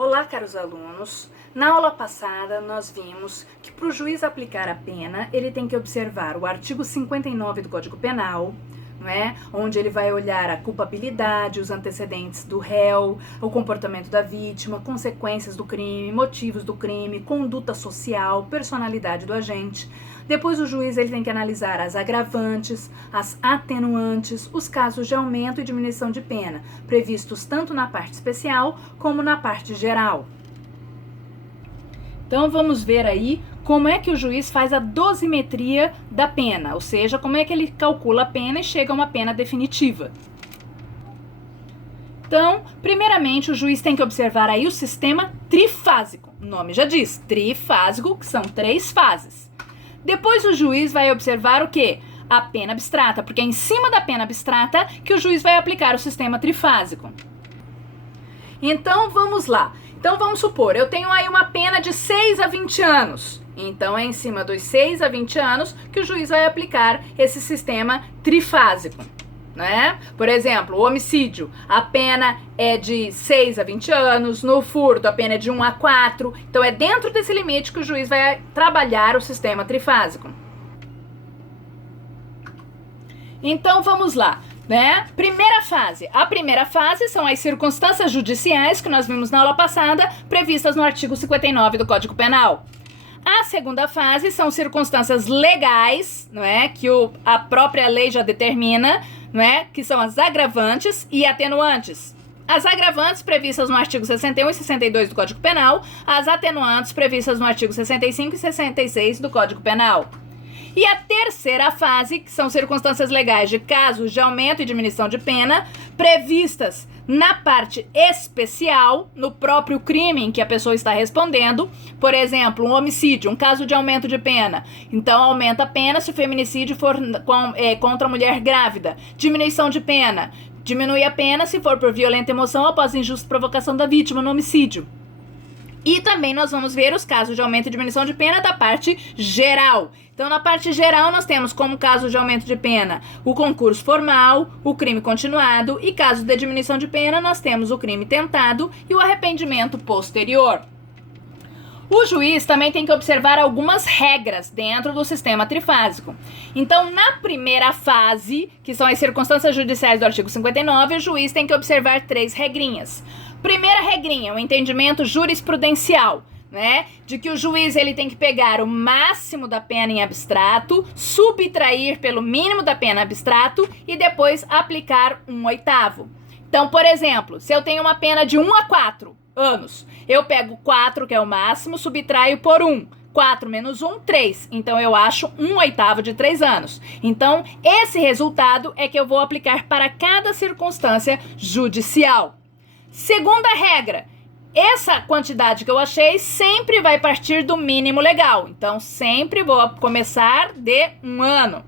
Olá, caros alunos! Na aula passada, nós vimos que para o juiz aplicar a pena, ele tem que observar o artigo 59 do Código Penal, não é? Onde ele vai olhar a culpabilidade, os antecedentes do réu, o comportamento da vítima, consequências do crime, motivos do crime, conduta social, personalidade do agente. Depois o juiz ele tem que analisar as agravantes, as atenuantes, os casos de aumento e diminuição de pena, previstos tanto na parte especial como na parte geral. Então vamos ver aí como é que o juiz faz a dosimetria da pena, ou seja, como é que ele calcula a pena e chega a uma pena definitiva. Então, primeiramente, o juiz tem que observar aí o sistema trifásico. O nome já diz, trifásico, que são 3 fases. Depois o juiz vai observar o quê? A pena abstrata, porque é em cima da pena abstrata que o juiz vai aplicar o sistema trifásico. Então, vamos lá. Então, vamos supor, eu tenho aí uma pena de 6 a 20 anos. Então, é em cima dos 6 a 20 anos que o juiz vai aplicar esse sistema trifásico, né? Por exemplo, o homicídio, a pena é de 6 a 20 anos, no furto a pena é de 1 a 4, então é dentro desse limite que o juiz vai trabalhar o sistema trifásico. Então vamos lá, né? Primeira fase. A primeira fase são as circunstâncias judiciais que nós vimos na aula passada, previstas no artigo 59 do Código Penal. A segunda fase são circunstâncias legais, não é? Que a própria lei já determina, não é? Que são as agravantes e atenuantes. As agravantes previstas no artigo 61 e 62 do Código Penal, as atenuantes previstas no artigo 65 e 66 do Código Penal. E a terceira fase, que são circunstâncias legais de casos de aumento e diminuição de pena, previstas na parte especial, no próprio crime em que a pessoa está respondendo. Por exemplo, um homicídio, um caso de aumento de pena. Então, aumenta a pena se o feminicídio for contra a mulher grávida. Diminuição de pena. Diminui a pena se for por violenta emoção após injusta provocação da vítima no homicídio. E também nós vamos ver os casos de aumento e diminuição de pena da parte geral. Então, na parte geral, nós temos como caso de aumento de pena o concurso formal, o crime continuado, e caso de diminuição de pena, nós temos o crime tentado e o arrependimento posterior. O juiz também tem que observar algumas regras dentro do sistema trifásico. Então, na primeira fase, que são as circunstâncias judiciais do artigo 59, o juiz tem que observar 3 regrinhas. Primeira regrinha, o entendimento jurisprudencial, né? De que o juiz ele tem que pegar o máximo da pena em abstrato, subtrair pelo mínimo da pena abstrato e depois aplicar 1/8. Então, por exemplo, se eu tenho uma pena de 1 a 4 anos, eu pego 4, que é o máximo, subtraio por 1. 4 menos 1, 3. Então, eu acho 1/8 de 3 anos. Então, esse resultado é que eu vou aplicar para cada circunstância judicial. Segunda regra, essa quantidade que eu achei sempre vai partir do mínimo legal. Então, sempre vou começar de 1 ano.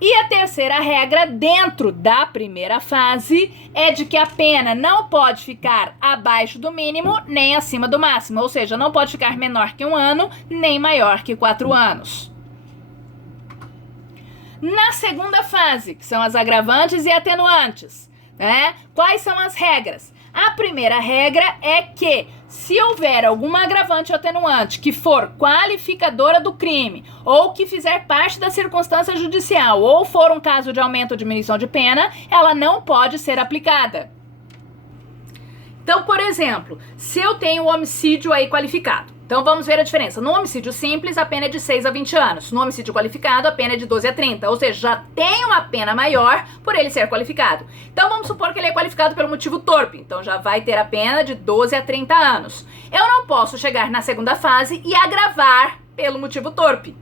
E a terceira regra, dentro da primeira fase, é de que a pena não pode ficar abaixo do mínimo nem acima do máximo. Ou seja, não pode ficar menor que 1 ano, nem maior que 4 anos. Na segunda fase, que são as agravantes e atenuantes, né? Quais são as regras? A primeira regra é que, se houver alguma agravante ou atenuante que for qualificadora do crime, ou que fizer parte da circunstância judicial, ou for um caso de aumento ou diminuição de pena, ela não pode ser aplicada. Então, por exemplo, se eu tenho um homicídio aí qualificado, então vamos ver a diferença. No homicídio simples, a pena é de 6 a 20 anos. No homicídio qualificado, a pena é de 12 a 30. Ou seja, já tem uma pena maior por ele ser qualificado. Então vamos supor que ele é qualificado pelo motivo torpe. Então já vai ter a pena de 12 a 30 anos. Eu não posso chegar na segunda fase e agravar pelo motivo torpe.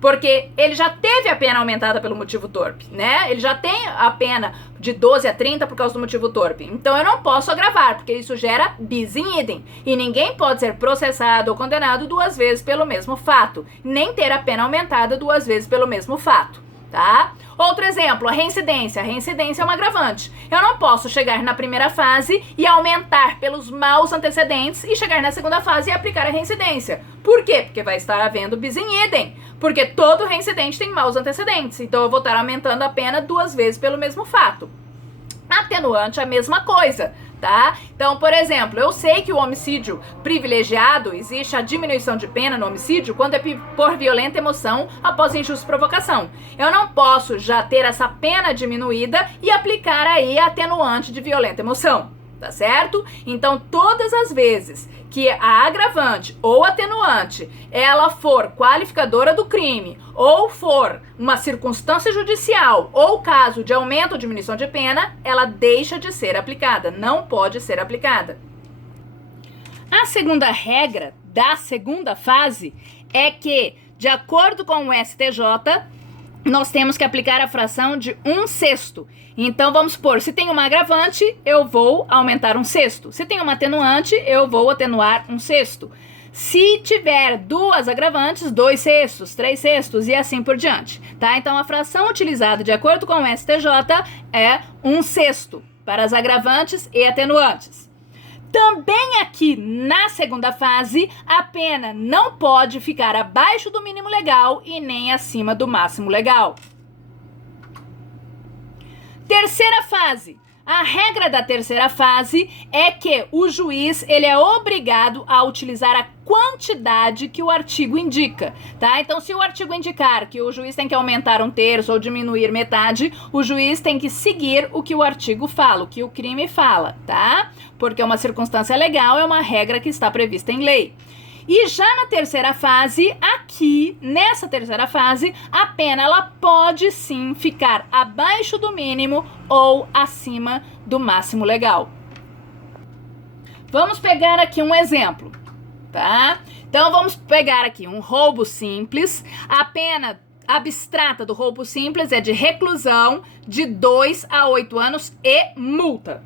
Porque ele já teve a pena aumentada pelo motivo torpe, né? Ele já tem a pena de 12 a 30 por causa do motivo torpe. Então eu não posso agravar, porque isso gera bis in idem. E ninguém pode ser processado ou condenado 2 vezes pelo mesmo fato. Nem ter a pena aumentada 2 vezes pelo mesmo fato, tá? Outro exemplo, a reincidência. A reincidência é um agravante. Eu não posso chegar na primeira fase e aumentar pelos maus antecedentes e chegar na segunda fase e aplicar a reincidência. Por quê? Porque vai estar havendo bis in idem. Porque todo reincidente tem maus antecedentes. Então eu vou estar aumentando a pena 2 vezes pelo mesmo fato. Atenuante é a mesma coisa, tá? Então, por exemplo, eu sei que o homicídio privilegiado, existe a diminuição de pena no homicídio quando é por violenta emoção após injusta provocação. Eu não posso já ter essa pena diminuída e aplicar aí a atenuante de violenta emoção, tá certo? Então, todas as vezes que a agravante ou atenuante ela for qualificadora do crime ou for uma circunstância judicial ou caso de aumento ou diminuição de pena, ela deixa de ser aplicada, não pode ser aplicada. A segunda regra da segunda fase é que, de acordo com o STJ, nós temos que aplicar a fração de 1/6. Então, vamos supor, se tem uma agravante, eu vou aumentar 1/6. Se tem uma atenuante, eu vou atenuar 1/6. Se tiver duas agravantes, 2/6, 3/6 e assim por diante, tá? Então, a fração utilizada de acordo com o STJ é 1/6 para as agravantes e atenuantes. Também aqui na segunda fase, a pena não pode ficar abaixo do mínimo legal e nem acima do máximo legal. Terceira fase. A regra da terceira fase é que o juiz ele é obrigado a utilizar a quantidade que o artigo indica, tá? Então, se o artigo indicar que o juiz tem que aumentar 1/3 ou diminuir metade, o juiz tem que seguir o que o artigo fala, o que o crime fala, tá? Porque uma circunstância legal é uma regra que está prevista em lei. E já na terceira fase, aqui, nessa terceira fase, a pena ela pode sim ficar abaixo do mínimo ou acima do máximo legal. Vamos pegar aqui um exemplo, tá? Então, vamos pegar aqui um roubo simples. A pena abstrata do roubo simples é de reclusão de 2 a 8 anos e multa.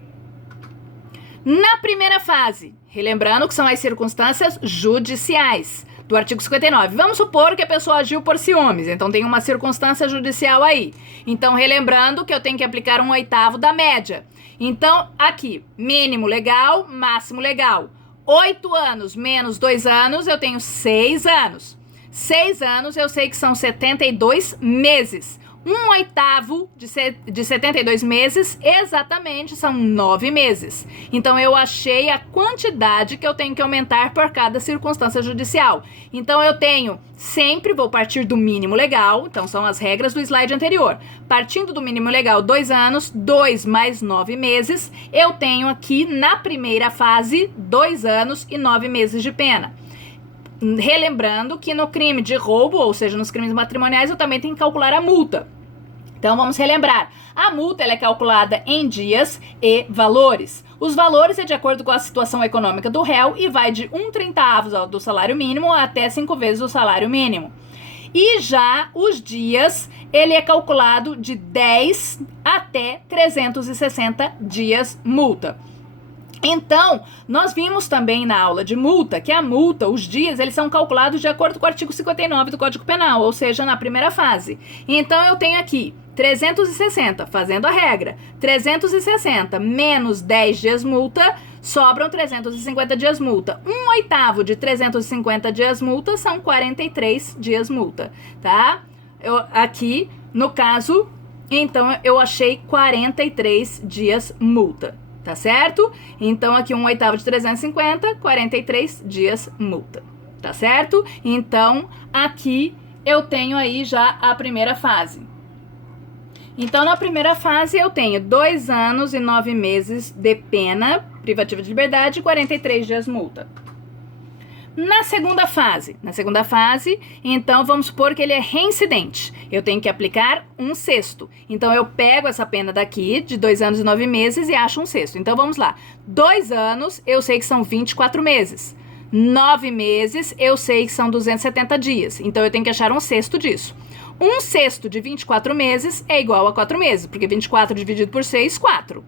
Na primeira fase, relembrando que são as circunstâncias judiciais do artigo 59. Vamos supor que a pessoa agiu por ciúmes, então tem uma circunstância judicial aí. Então, relembrando que eu tenho que aplicar 1/8 da média. Então, aqui, mínimo legal, máximo legal. 8 anos menos 2 anos, eu tenho 6 anos. 6 anos, eu sei que são 72 meses. 1/8 de 72 meses, exatamente, são 9 meses. Então, eu achei a quantidade que eu tenho que aumentar por cada circunstância judicial. Então, eu tenho, sempre vou partir do mínimo legal, então são as regras do slide anterior. Partindo do mínimo legal, 2 anos, 2 mais 9 meses, eu tenho aqui, na primeira fase, 2 anos e 9 meses de pena. Relembrando que no crime de roubo, ou seja, nos crimes matrimoniais, eu também tenho que calcular a multa. Então, vamos relembrar. A multa ela é calculada em dias e valores. Os valores é de acordo com a situação econômica do réu e vai de 1/30 do salário mínimo até 5 vezes o salário mínimo. E já os dias, ele é calculado de 10 até 360 dias multa. Então, nós vimos também na aula de multa que a multa, os dias, eles são calculados de acordo com o artigo 59 do Código Penal, ou seja, na primeira fase. Então, eu tenho aqui 360, fazendo a regra, 360 menos 10 dias multa, sobram 350 dias multa. 1/8 de 350 dias multa são 43 dias multa, tá? Aqui, no caso, então, eu achei 43 dias multa. Tá certo? Então, aqui 1/8 de 350, 43 dias multa. Tá certo? Então, aqui eu tenho aí já a primeira fase. Então, na primeira fase, eu tenho 2 anos e 9 meses de pena privativa de liberdade e 43 dias multa. Na segunda fase, então vamos supor que ele é reincidente. Eu tenho que aplicar 1/6. Então, eu pego essa pena daqui, de 2 anos e 9 meses, e acho 1/6. Então, vamos lá. 2 anos, eu sei que são 24 meses. 9 meses, eu sei que são 270 dias. Então, eu tenho que achar 1/6 disso. 1/6 de 24 meses é igual a 4 meses, porque 24 dividido por 6, 4.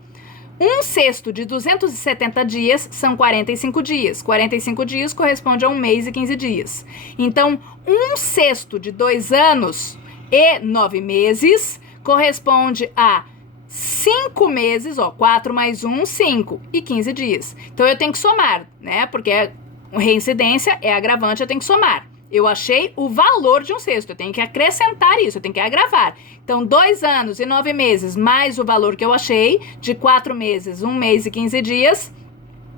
1/6 de 270 dias são 45 dias. 45 dias corresponde a 1 mês e 15 dias. Então, 1/6 de 2 anos e 9 meses corresponde a 5 meses, 4 mais 1, 5 e 15 dias. Então, eu tenho que somar, né? Porque reincidência é agravante, eu tenho que somar. Eu achei o valor de 1/6. Eu tenho que acrescentar isso, eu tenho que agravar. Então, 2 anos e 9 meses mais o valor que eu achei, de 4 meses, 1 mês e 15 dias,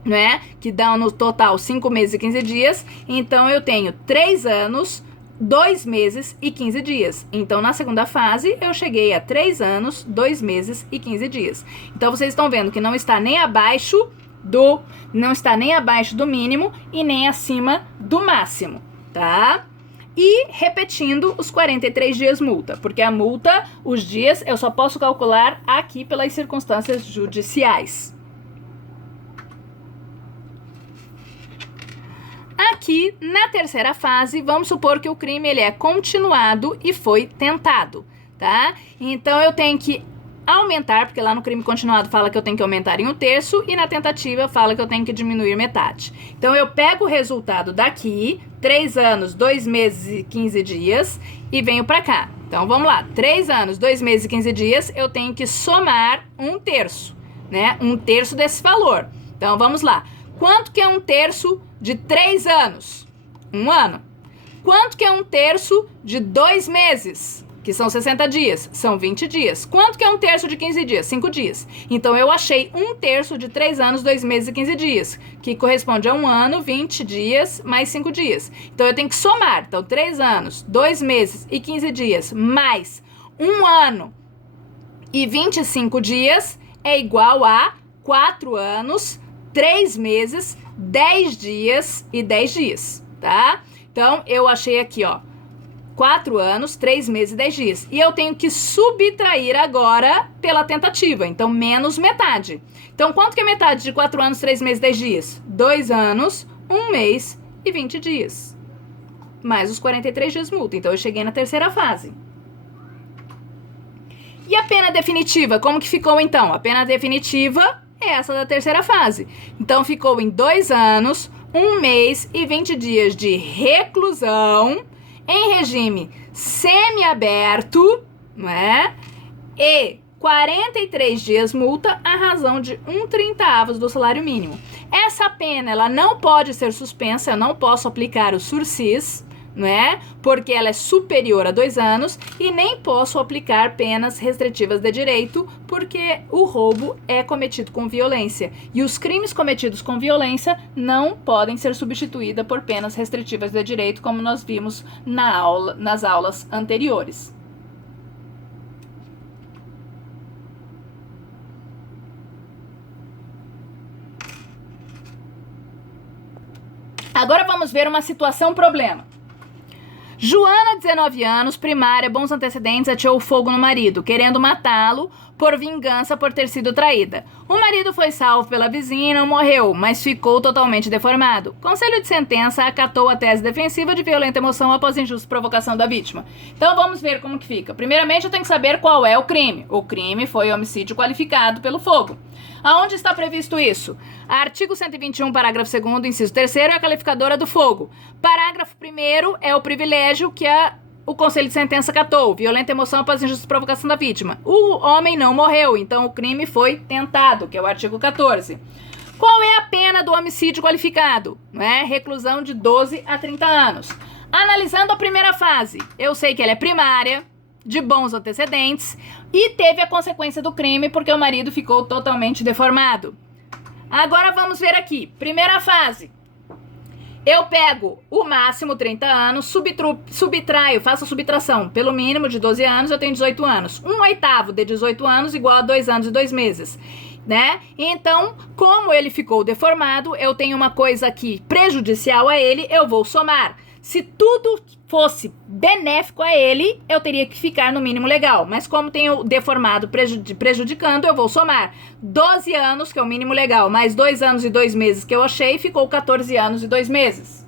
né? Que dão no total 5 meses e 15 dias. Então, eu tenho 3 anos, 2 meses e 15 dias. Então, na segunda fase, eu cheguei a 3 anos, 2 meses e 15 dias. Então, vocês estão vendo que não está nem abaixo do mínimo e nem acima do máximo, tá? E repetindo os 43 dias multa, porque a multa, os dias, eu só posso calcular aqui pelas circunstâncias judiciais. Aqui, na terceira fase, vamos supor que o crime ele é continuado e foi tentado, tá? Então, eu tenho que aumentar, porque lá no crime continuado fala que eu tenho que aumentar em 1/3 e na tentativa fala que eu tenho que diminuir metade. Então, eu pego o resultado daqui, 3 anos, 2 meses e 15 dias, e venho pra cá. Então, vamos lá. 3 anos, 2 meses e 15 dias, eu tenho que somar 1/3, né? 1/3 desse valor. Então, vamos lá. Quanto que é 1/3 de 3 anos? 1 ano. Quanto que é 1/3 de 2 meses? Que são 60 dias, são 20 dias. Quanto que é 1/3 de 15 dias? 5 dias. Então, eu achei 1/3 de 3 anos, 2 meses e 15 dias, que corresponde a 1 ano, 20 dias, mais 5 dias. Então, eu tenho que somar. Então, 3 anos, 2 meses e 15 dias, mais 1 ano e 25 dias, é igual a 4 anos, 3 meses, 10 dias e 10 dias, tá? Então, eu achei aqui, ó, 4 anos, 3 meses e 10 dias. E eu tenho que subtrair agora pela tentativa. Então, menos metade. Então, quanto que é metade de 4 anos, 3 meses e 10 dias? 2 anos, 1 mês e 20 dias. Mais os 43 dias multa. Então, eu cheguei na terceira fase. E a pena definitiva? Como que ficou, então? A pena definitiva é essa da terceira fase. Então, ficou em 2 anos, 1 mês e 20 dias de reclusão em regime semiaberto, né? E 43 dias multa à razão de 1/30 do salário mínimo. Essa pena, ela não pode ser suspensa, eu não posso aplicar o sursis, né? Porque ela é superior a 2 anos e nem posso aplicar penas restritivas de direito, porque o roubo é cometido com violência. E os crimes cometidos com violência não podem ser substituídos por penas restritivas de direito, como nós vimos nas aulas anteriores. Agora vamos ver uma situação problema. Joana, 19 anos, primária, bons antecedentes, ateou fogo no marido, querendo matá-lo por vingança por ter sido traída. O marido foi salvo pela vizinha e não morreu, mas ficou totalmente deformado. Conselho de sentença acatou a tese defensiva de violenta emoção após injusta provocação da vítima. Então vamos ver como que fica. Primeiramente eu tenho que saber qual é o crime. O crime foi homicídio qualificado pelo fogo. Aonde está previsto isso? Artigo 121, parágrafo 2º, inciso 3º, é a qualificadora do fogo. Parágrafo 1º é o privilégio que o Conselho de Sentença acatou. Violenta emoção após injusta provocação da vítima. O homem não morreu, então o crime foi tentado, que é o artigo 14. Qual é a pena do homicídio qualificado? Reclusão de 12 a 30 anos. Analisando a primeira fase, eu sei que ela é primária, de bons antecedentes, e teve a consequência do crime porque o marido ficou totalmente deformado. Agora vamos ver aqui. Primeira fase. Eu pego o máximo 30 anos, subtraio, faço a subtração. Pelo mínimo de 12 anos, eu tenho 18 anos. 1/8 de 18 anos igual a 2 anos e 2 meses. Né? Então, como ele ficou deformado, eu tenho uma coisa aqui prejudicial a ele, eu vou somar. Se tudo fosse benéfico a ele, eu teria que ficar no mínimo legal. Mas como tenho deformado prejudicando, eu vou somar 12 anos, que é o mínimo legal, mais 2 anos e 2 meses que eu achei, ficou 14 anos e 2 meses.